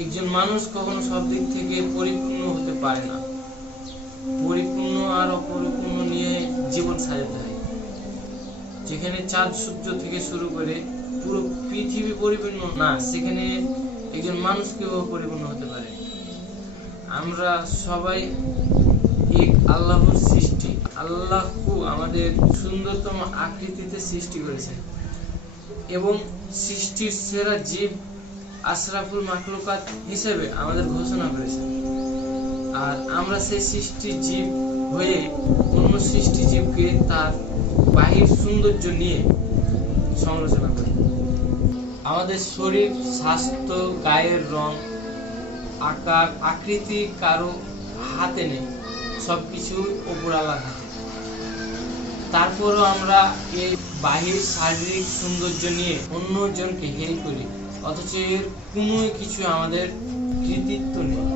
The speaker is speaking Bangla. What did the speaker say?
একজন মানুষ কখনো সব দিক থেকে পরিপূর্ণ হতে পারে না। পরিপূর্ণ আর অপরিপূর্ণ নিয়ে জীবন সাজাতে হয়। যেখানে চাঁদ সূর্য থেকে শুরু করে পুরো পৃথিবী পরিপূর্ণ না, সেখানে একজন মানুষ কিভাবে পরিপূর্ণ হতে পারে? আমরা সবাই এক আল্লাহর সৃষ্টি। আল্লাহ আমাদের সুন্দরতম আকৃতিতে সৃষ্টি করেছেন এবং সৃষ্টির সেরা জীব আশরাফুল মাখলুকাত হিসেবে আমাদের ঘোষণা করেছেন। আর আমরা সেই সৃষ্টির জীব হয়ে অন্য সৃষ্টি জীবকে তার বাহির সৌন্দর্য নিয়ে সমালোচনা করি। আমাদের শরীর, স্বাস্থ্য, গায়ের রং, আকার, আকৃতি কারো হাতে নেই, সবকিছু উপরওয়ালার হাতে। তারপরও আমরা এই বাহির শারীরিক সৌন্দর্য নিয়ে অন্যজনকে হেয় করি, অথচ এর কোনো কিছু আমাদের কৃতিত্ব নেই।